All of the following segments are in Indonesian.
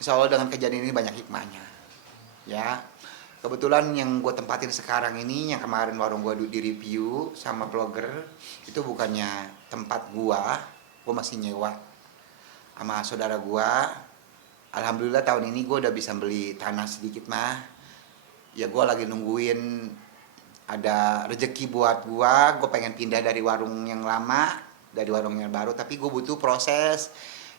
Insya Allah dengan kejadian ini banyak hikmahnya. Ya, kebetulan yang gue tempatin sekarang ini, yang kemarin warung gue di review sama blogger, itu bukannya tempat gue masih nyewa sama saudara gue. Alhamdulillah tahun ini gue udah bisa beli tanah sedikit mah. Ya gue lagi nungguin ada rezeki buat gue pengen pindah dari warung yang lama, dari warung yang baru, tapi gue butuh proses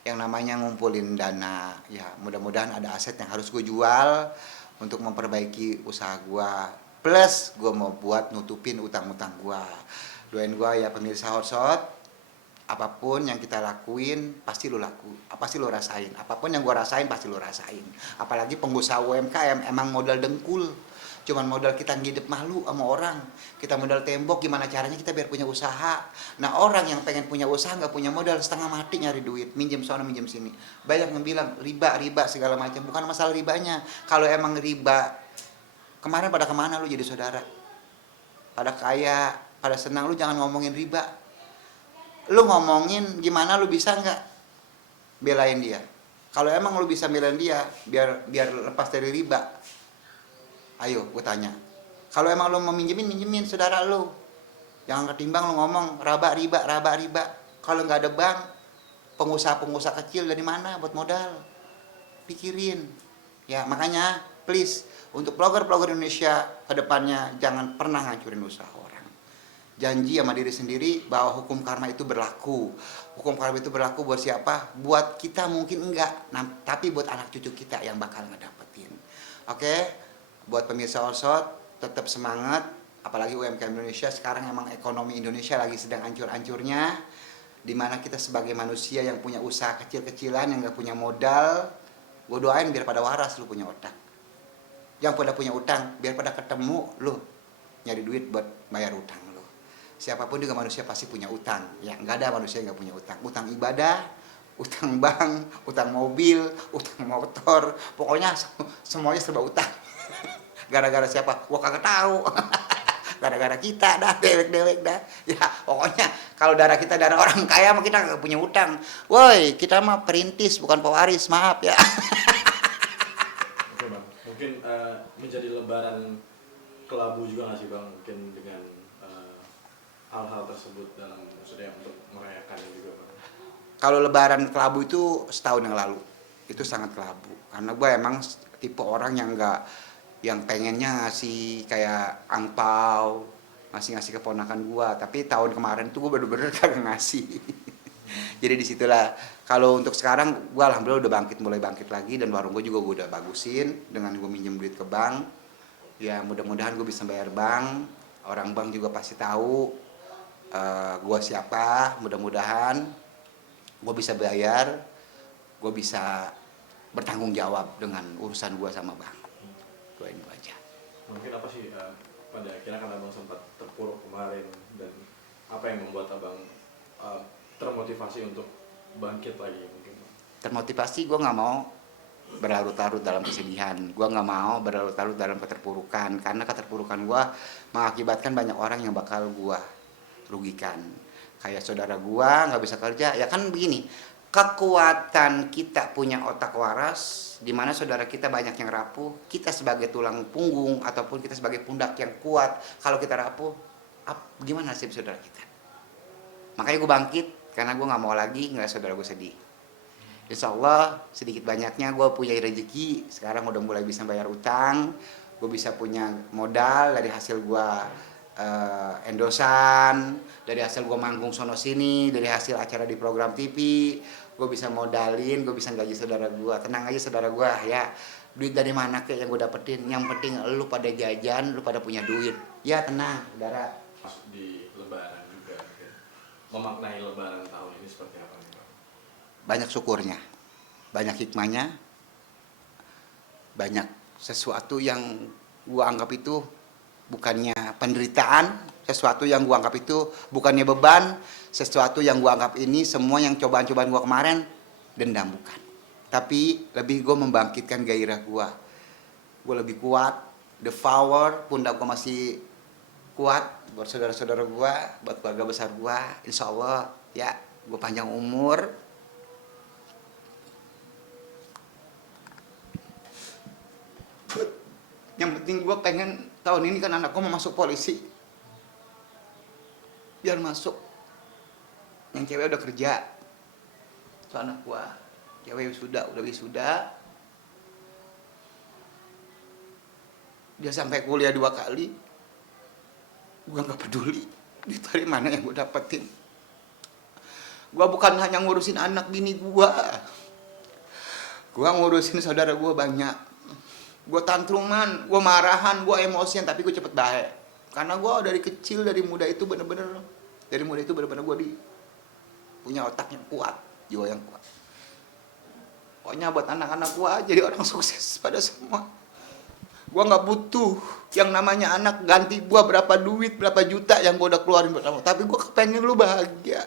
yang namanya ngumpulin dana. Ya mudah-mudahan ada aset yang harus gue jual untuk memperbaiki usaha gue. Plus gue mau buat nutupin utang-utang gue. Doain gue ya pemirsa Hotsot, apapun yang kita lakuin pasti pasti lo rasain. Apapun yang gue rasain pasti lo rasain. Apalagi pengusaha UMKM emang modal dengkul. Cuman modal kita ngidep malu sama orang. Kita modal tembok, gimana caranya kita biar punya usaha. Nah orang yang pengen punya usaha nggak punya modal, setengah mati nyari duit, minjem sana minjem sini. Banyak yang bilang riba segala macam. Bukan masalah ribanya. Kalau emang riba, kemarin pada kemana lu jadi saudara? Pada kaya, pada senang. Lu jangan ngomongin riba. Lu ngomongin gimana lu bisa nggak belain dia. Kalau emang lu bisa belain dia biar lepas dari riba, ayo gue tanya. Kalau emang lu mau minjemin saudara lu. Jangan ketimbang lu ngomong raba riba. Kalau nggak ada bank, pengusaha kecil dari mana buat modal? Pikirin. Ya makanya please untuk blogger-blogger Indonesia ke depannya jangan pernah ngancurin usaha orang. Janji sama diri sendiri bahwa hukum karma itu berlaku. Hukum karma itu berlaku buat siapa? Buat kita mungkin enggak, tapi buat anak cucu kita yang bakal ngedapetin. Oke? Buat pemirsa Orsot, tetap semangat. Apalagi UMKM Indonesia sekarang emang ekonomi Indonesia lagi sedang ancur-ancurnya. Dimana kita sebagai manusia yang punya usaha kecil-kecilan, yang gak punya modal, gue doain biar pada waras lu punya otak. Yang pada punya utang, biar pada ketemu lu nyari duit buat bayar utang lu. Siapapun juga manusia pasti punya utang. Ya nggak ada manusia yang nggak punya utang. Utang ibadah, utang bank, utang mobil, utang motor. Pokoknya semuanya serba utang. Gara-gara siapa? Gua kagak tahu. Gara-gara kita dah, dewek-dewek dah. Ya pokoknya kalau darah kita darah orang kaya mah kita nggak punya utang. Woi, kita mah perintis bukan pewaris, maaf ya. Oke bang, mungkin menjadi lebaran kelabu juga nggak sih bang? Mungkin dengan hal-hal tersebut dalam maksudnya untuk merayakannya juga bang. Kalau lebaran kelabu itu setahun yang lalu. Itu sangat kelabu. Karena gue emang tipe orang yang nggak, yang pengennya ngasih kayak angpau, ngasih keponakan gue. Tapi tahun kemarin tuh gue bener-bener kagak ngasih. Jadi disitulah, kalau untuk sekarang gue alhamdulillah udah mulai bangkit lagi, dan warung gue juga gue udah bagusin dengan gue minjem duit ke bank. Ya mudah-mudahan gue bisa bayar bank, orang bank juga pasti tahu gue siapa. Mudah-mudahan gue bisa bayar, gue bisa bertanggung jawab dengan urusan gue sama bank. Doain gue aja. Mungkin apa sih pada akhirnya kan abang sempat terpuruk kemarin, dan apa yang membuat abang termotivasi untuk bangkit lagi mungkin bang? Termotivasi, gue nggak mau berlarut-larut dalam kesedihan, gue nggak mau berlarut-larut dalam keterpurukan, karena keterpurukan gue mengakibatkan banyak orang yang bakal gue rugikan. Kayak saudara gue nggak bisa kerja, ya kan begini. Kekuatan kita punya otak waras, di mana saudara kita banyak yang rapuh, kita sebagai tulang punggung ataupun kita sebagai pundak yang kuat, kalau kita rapuh, gimana nasib saudara kita? Makanya gue bangkit, karena gue nggak mau lagi ngeliat saudara gue sedih. Insya Allah sedikit banyaknya gue punya rezeki, sekarang udah mulai bisa bayar utang, gue bisa punya modal dari hasil gue endosan, dari hasil gue manggung sono sini, dari hasil acara di program TV, gue bisa modalin, gue bisa gaji saudara gue. Tenang aja saudara gue ya, duit dari mana kayak yang gue dapetin, yang penting lu pada jajan, lu pada punya duit. Ya tenang saudara. Di lebaran juga mungkin memaknai lebaran tahun ini seperti apa nih bang? Banyak syukurnya, banyak hikmahnya, banyak sesuatu yang gua anggap itu bukannya penderitaan, sesuatu yang gua anggap itu bukannya beban, sesuatu yang gua anggap ini semua yang cobaan-cobaan gua kemarin dendam, bukan. Tapi lebih gua membangkitkan gairah gua. Gua lebih kuat, the power, pundak gua masih kuat buat saudara-saudara gua, buat keluarga besar gua. Insya Allah ya, gua panjang umur, Yang penting gue pengen tahun ini kan anak gue mau masuk polisi, biar masuk. Yang cewek udah kerja, so anak gue cewek udah wisuda, dia sampai kuliah 2 kali, gue nggak peduli duit dari mana yang gue dapetin. Gue bukan hanya ngurusin anak bini gue ngurusin saudara gue banyak. Gue tantruman, gue marahan, gue emosian, tapi gue cepet baik. Karena gue dari kecil, dari muda itu bener-bener gue punya otak yang kuat, jiwa yang kuat. Pokoknya buat anak-anak gue jadi orang sukses pada semua. Gue nggak butuh yang namanya anak ganti gue berapa duit, berapa juta yang gue udah keluarin buat kamu. Tapi gue kepengen lu bahagia.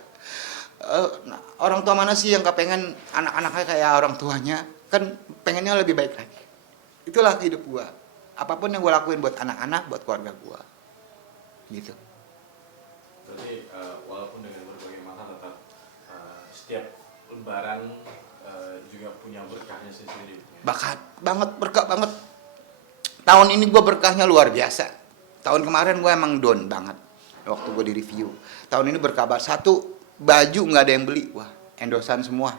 Nah, orang tua mana sih yang kepengen anak-anaknya kayak orang tuanya? Kan pengennya lebih baik lagi. Itulah hidup gue. Apapun yang gue lakuin buat anak-anak, buat keluarga gue. Gitu. Berarti walaupun dengan berbagai masalah tetap setiap lebaran juga punya berkahnya sendiri. Berkah banget. Tahun ini gue berkahnya luar biasa. Tahun kemarin gue emang down banget waktu gue di review. Tahun ini berkabar, satu, baju nggak ada yang beli. Wah, endosan semua.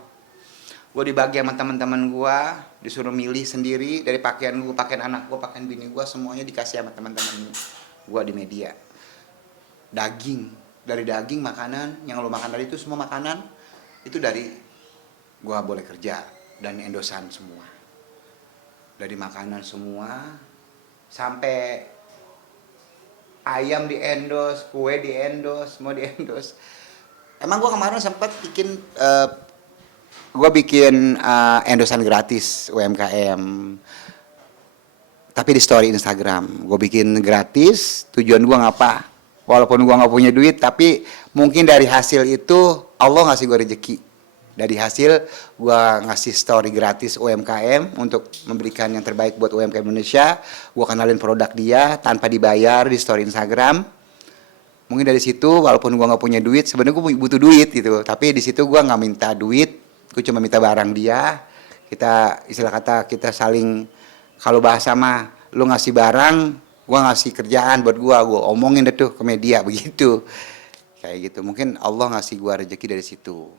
Gue dibagi sama teman-teman gue, disuruh milih sendiri dari pakaian gue, pakaian anak gue, pakaian bini gue, semuanya dikasih sama teman-teman gue di media. Dari daging makanan yang lo makan tadi itu semua makanan itu dari gue boleh kerja, dan endosan semua. Dari makanan semua sampai ayam diendos, kue diendos, semua diendos. Emang gue kemarin sempat bikin endosan gratis UMKM, tapi di story Instagram gue bikin gratis. Tujuan gue ngapa? Walaupun gue nggak punya duit, tapi mungkin dari hasil itu Allah ngasih gue rezeki. Dari hasil gue ngasih story gratis UMKM untuk memberikan yang terbaik buat UMKM Indonesia. Gue kenalin produk dia tanpa dibayar di story Instagram. Mungkin dari situ, walaupun gue nggak punya duit, sebenarnya gue butuh duit gitu. Tapi di situ gue nggak minta duit, gue cuma minta barang dia. Kita istilah kata kita saling, kalau bahasa mah, lu ngasih barang, gue ngasih kerjaan buat gue omongin deh tuh ke media begitu. Kayak gitu. Mungkin Allah ngasih gue rezeki dari situ.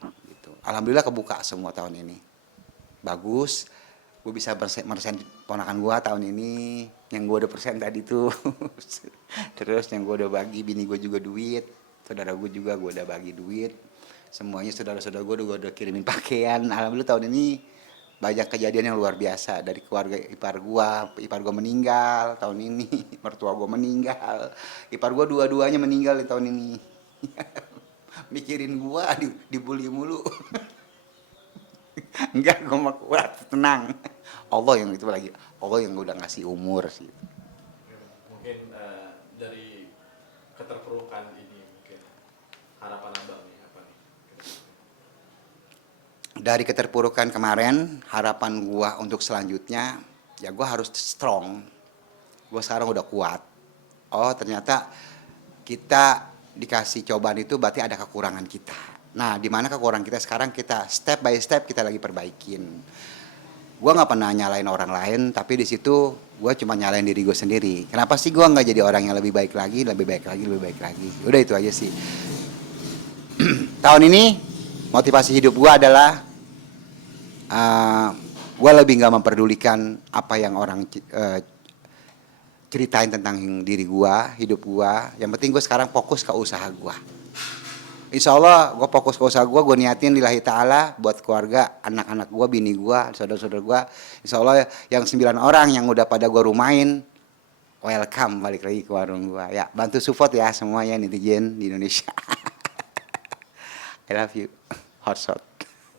Alhamdulillah kebuka semua tahun ini. Bagus. Gue bisa meresen ponakan gue tahun ini. Yang gue udah persen tadi tuh. Terus yang gue udah bagi bini gue juga duit. Saudara gue juga gue udah bagi duit. Semuanya saudara-saudara gue udah kirimin pakaian. Alhamdulillah tahun ini banyak kejadian yang luar biasa. Dari keluarga ipar gue meninggal tahun ini. Mertua gue meninggal. Ipar gue dua-duanya meninggal di tahun ini. Mikirin gua dibully mulu. Enggak, gua mah kuat, tenang. Allah yang itu lagi, Allah yang udah ngasih umur sih. Mungkin dari keterpurukan ini mungkin harapan abang nih apa nih? Dari keterpurukan kemarin, harapan gua untuk selanjutnya, ya gua harus strong. Gua sekarang udah kuat. Oh ternyata kita dikasih cobaan itu berarti ada kekurangan kita. Nah, di mana kekurangan kita sekarang kita step by step kita lagi perbaikin. Gue nggak pernah nyalain orang lain, tapi di situ gue cuma nyalain diri gue sendiri. Kenapa sih gue nggak jadi orang yang lebih baik lagi, lebih baik lagi, lebih baik lagi? Udah itu aja sih. Tahun ini motivasi hidup gue adalah gue lebih nggak memperdulikan apa yang orang ceritain tentang diri gua, hidup gua. Yang penting gue sekarang fokus ke usaha gua. Insya Allah gue fokus ke usaha gua niatin lillahi ta'ala buat keluarga, anak-anak gua, bini gua, saudara-saudara gua. Insya Allah yang 9 orang yang udah pada gua rumahin, welcome balik lagi ke warung gua. Ya, bantu support ya semuanya netizen di Indonesia. I love you. Hot shot.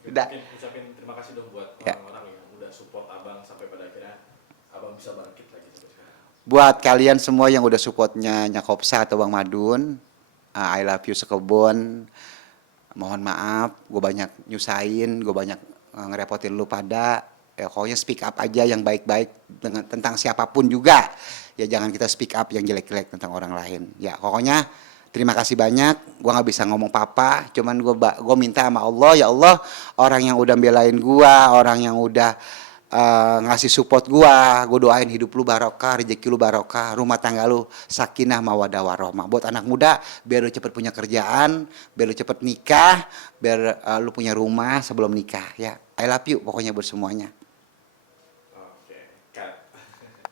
Udah. Ucapin terima kasih dong buat ya. Orang-orang yang udah support abang sampai pada akhirnya abang bisa bangkit lagi sampai sekarang. Buat kalian semua yang udah supportnya Nyakopsa atau Bang Madun, I love you sekebon. Mohon maaf, gue banyak nyusahin, gue banyak ngerepotin lu pada. Ya, pokoknya speak up aja yang baik-baik tentang siapapun juga. Ya jangan kita speak up yang jelek-jelek tentang orang lain. Ya pokoknya terima kasih banyak. Gue nggak bisa ngomong apa-apa, cuman gue minta sama Allah, ya Allah, orang yang udah belain gue, orang yang udah ngasih support gua doain hidup lu barokah, rezeki lu barokah, rumah tangga lu sakinah mawadah warahmah. Buat anak muda, biar lu cepet punya kerjaan, biar lu cepet nikah, biar lu punya rumah sebelum nikah ya. I love you pokoknya buat semuanya.